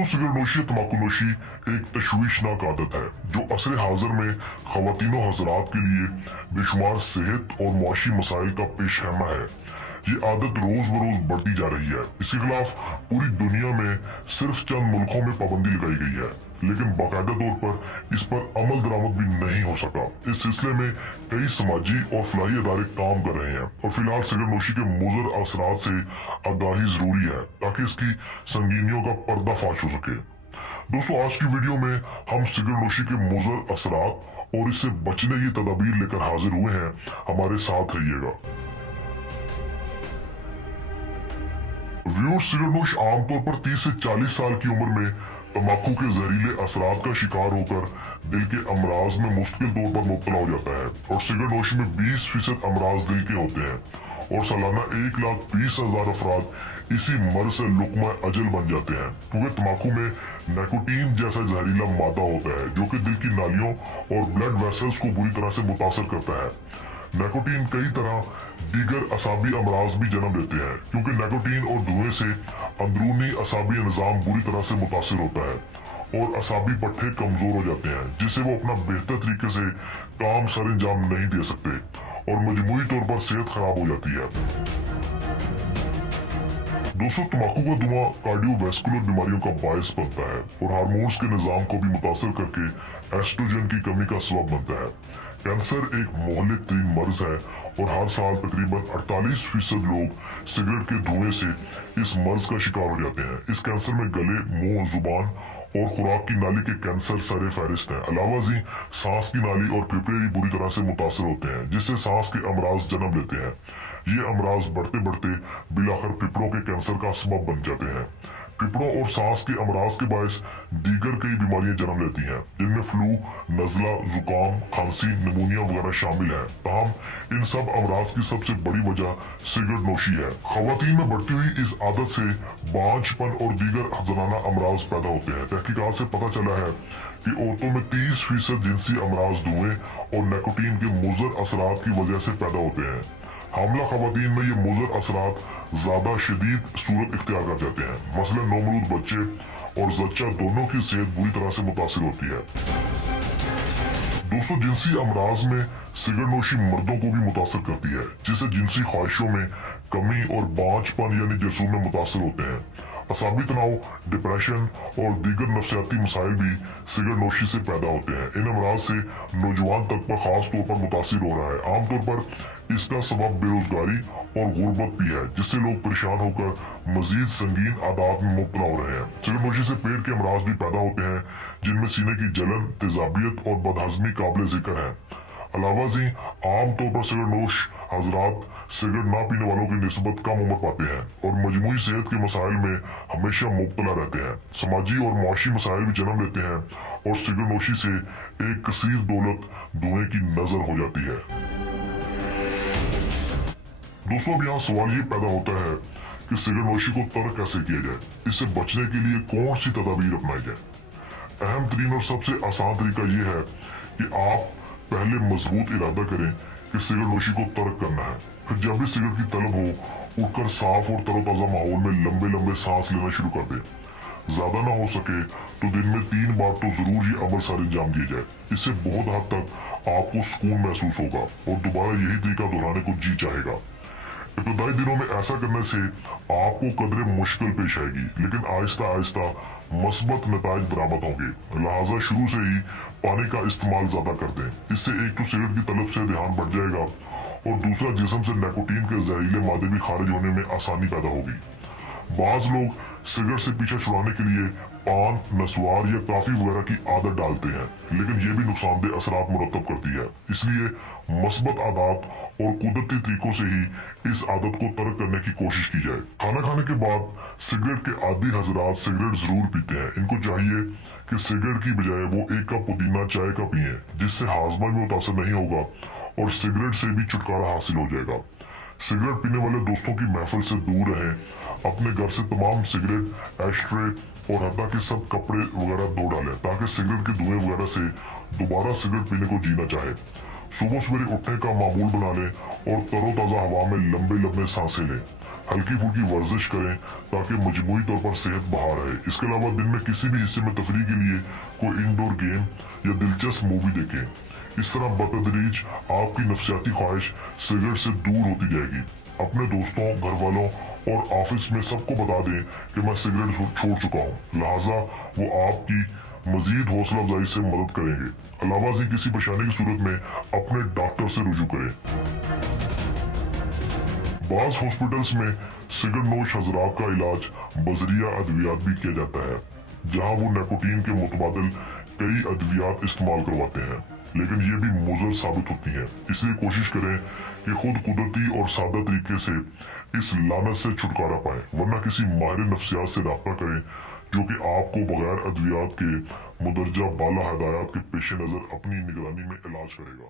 दोस्तों, सिगरेट नोशी तंबाकू नोशी एक तशवीशनाक आदत है जो असर हाजिर में खवातीनों हजरात के लिए बेशुमार सेहत और मुआशी मसाइल का पेश खैमा है। ये आदत रोज बरोज बढ़ती जा रही है। इसके खिलाफ पूरी दुनिया में सिर्फ चंद मुल्कों में पाबंदी लगाई गई है, लेकिन बाकायदा तौर पर इस पर अमल दरामद भी नहीं हो सका। इस सिलसिले में कई समाजी और फलाही अदारे काम कर रहे हैं और फिलहाल सिगरेट नोशी के मुज़र असरात से आगाही जरूरी है ताकि इसकी संगीनियों का पर्दाफाश हो सके। दोस्तों, आज की वीडियो में हम सिगरेट नोशी के मुज़र असरात और इससे बचने की तदाबीर लेकर हाजिर हुए हैं। हमारे साथ रहिएगा। व्यूअर्स, सिगरेट नोश आमतौर पर 30 से 40 साल की उम्र में तंबाकू के जहरीले असरात का शिकार होकर दिल के अमराज में मुश्किल तौर पर मुब्तला हो जाता है और सिगरेट नोशी में 20% अमराज दिल के होते हैं और सालाना 1,20,000 अफराद इसी मर्ज से लुकमा अजल बन जाते हैं, क्योंकि तंबाकू में निकोटीन जैसा जहरीला मादा होता है जो कि दिल की नालियों और ब्लड वेसल्स को बुरी तरह से मुतासर करता है। निकोटीन कई तरह दीगर असाबी अमराज भी जन्म देते हैं, क्योंकि निकोटीन और धुएं से अंदरूनी असाबी निज़ाम बुरी तरह से मुतासर होता है और असाबी पट्टे कमजोर हो जाते हैं, जिससे वो अपना बेहतर तरीके से काम सर अंजाम नहीं दे सकते और मजमूई तौर पर सेहत खराब हो जाती है। दोस्तों, तंबाकू का धुआं कार्डियोवैस्कुलर बीमारियों का बायस बनता है और हार्मोन्स के निज़ाम को भी मुतासर करके एस्ट्रोजन की कमी का सबब बनता है। कैंसर एक मोहलिक तरीन मर्ज है और हर साल तकरीबन 48% लोग सिगरेट के धुएं से इस मर्ज का शिकार हो जाते हैं। इस कैंसर में गले, मुंह, जुबान और खुराक की नाली के कैंसर सरे फहरिस्त हैं। अलावा जी सांस की नाली और फेफड़े भी बुरी तरह से मुतासर होते हैं, जिससे सांस के अमराज जन्म लेते हैं। ये अमराज बढ़ते बढ़ते बिलाखिर फेफड़ों के कैंसर का सबब बन जाते हैं। फेफड़ों और सांस के अमराज के बायस दीगर कई बीमारियां जन्म लेती हैं, जिनमें फ्लू, नजला, जुकाम, खांसी, निमोनिया वगैरह शामिल है। ताहम इन सब अमराज की सबसे बड़ी वजह सिगरेट नोशी है। खवातीन में बढ़ती हुई इस आदत से बांझपन और दीगर जनाना अमराज पैदा होते हैं। तहकीकात से पता चला है कि औरतों में 30% जिनसी अमराज धुएं और निकोटीन के मुज़र असरात की वजह से पैदा होते हैं। हामला खवातीन में ये मुज़र असरात ज्यादा शदीद सूरत इख्तियार कर जाते हैं। मसलन नौमौलूद बच्चे और जच्चा दोनों की सेहत बुरी तरह से मुतासिर होती है। दोस्तों, जिनसी अमराज में सिगरेट नोशी मर्दों को भी मुतासर करती है, जिससे जिनसी ख्वाहिशों में कमी और बांझपन यानी जसूम में मुतासर होते हैं। असाबी तनाव, डिप्रेशन और दीगर नफ्सियाती मसाइल भी सिगरेट नोशी से पैदा होते हैं। इन अमराज से नौजवान तबका खास तौर पर मुतासिर हो रहा है। आमतौर पर इसका सबब बेरोजगारी और गुर्बत भी है, जिससे लोग परेशान होकर मजीद संगीन आदात में मुब्तला हो रहे हैं। सिगरेट नोशी से पेट के अमराज भी पैदा होते हैं, जिनमें सीने की जलन, तेजाबियत और बदहजमी काबिल जिक्र है। अलावा जी आम तौर पर सिगरेट नोश हजरात सिगरेट ना पीने वालों की निस्बत कम उम्र पाते हैं और मजमूई सेहत के मसाइल में हमेशा मुब्तला रहते हैं। समाजी और मुआशी मसाइल भी जन्म लेते हैं और सिगरेट नोशी से एक कसीर दौलत धुएं की नजर हो जाती है। दोस्तों, अब यहाँ सवाल ये पैदा होता है कि सिगरेट नोशी को तर्क कैसे किया जाए, इससे बचने के लिए कौन सी तदाबीर अपनाई जाए। अहम तरीन और सबसे आसान तरीका ये है कि आप पहले मजबूत इरादा करें कि सिगरेट नोशी को तर्क करना है। फिर जब भी सिगरेट की तलब हो, उठकर साफ और तरोताजा माहौल में लंबे लंबे सांस लेना शुरू कर दें। ज्यादा ना हो सके तो दिन में 3 बार तो जरूर ये अमल सारे अंजाम दिए जाए। इससे बहुत हद तक आपको सुकून महसूस होगा और दोबारा यही तरीका दोहराने को जी चाहेगा। इब्तदाई दिनों में ऐसा करने से आपको कदरे मुश्किल पेश आएगी, लेकिन आहिस्ता आहिस्ता मस्बत नताइज बरामद होंगे। लिहाजा शुरू से ही पानी का इस्तेमाल ज्यादा कर दें। इससे एक तो सिगरेट की तलब से ध्यान बढ़ जाएगा और दूसरा जिस्म से निकोटीन के जहरीले मादे भी खारिज होने में आसानी पैदा होगी। बाज लोग सिगरेट से पीछा छुड़ाने के लिए पान, नस्वार या कॉफी वगैरह की आदत डालते हैं, लेकिन ये भी नुकसानदेह असरात मुरतब करती है। इसलिए मस्बत आदत और कुदरती तरीकों से ही इस आदत को तर्क करने की कोशिश की जाए। खाना खाने के बाद सिगरेट के आदी हजरात सिगरेट जरूर पीते हैं। इनको चाहिए कि सिगरेट की बजाय वो 1 कप पुदीना चाय का पिए, जिससे हाजमा भी मुतासर नहीं होगा और सिगरेट से भी छुटकारा हासिल हो जाएगा। सिगरेट पीने वाले दोस्तों की महफिल से दूर रहें। अपने घर से तमाम सिगरेट, एशट्रे और हत्ता के सब कपड़े वगैरह धो डालें ताकि सिगरेट के धुएं वगैरह से दोबारा सिगरेट पीने को जीना चाहे। सुबह सवेरे उठने का मामूल बना लें और तरोताजा हवा में लंबे लंबे सांसें लें। हल्की फुल्की वर्जिश करें ताकि मजमूई तौर पर सेहत बहाल रहे। इसके अलावा दिन में किसी भी हिस्से में तफरीह के लिए कोई इंडोर गेम या दिलचस्प मूवी देखें। इस तरह बतदरीज आपकी नफसियाती ख्वाहिश सिगरेट से दूर होती जाएगी। अपने दोस्तों, घर वालों और ऑफिस में सबको बता दें कि मैं सिगरेट छोड़ चुका हूँ, लिहाजा वो आपकी मजीद हौसला अफजाई से मदद करेंगे। अलावा से किसी परेशानी की सूरत में अपने डॉक्टर से रुजू करें। बाज़ हॉस्पिटल्स में सिगरेट नोश हजरात का इलाज बजरिया अद्वियात भी किया जाता है, जहां वो निकोटीन के मुतबादिल कई अद्वियात इस्तेमाल करवाते हैं, लेकिन ये भी मुज़र साबित होती हैं। इसलिए कोशिश करें कि खुद कुदरती और सादा तरीके से इस लानत से छुटकारा पाएं, वरना किसी माहिर नफ्सियात से रब्ता करें जो कि आपको बगैर अद्वियात के मुदरजा बाला हदायत के पेश नज़र अपनी निगरानी में इलाज करेगा।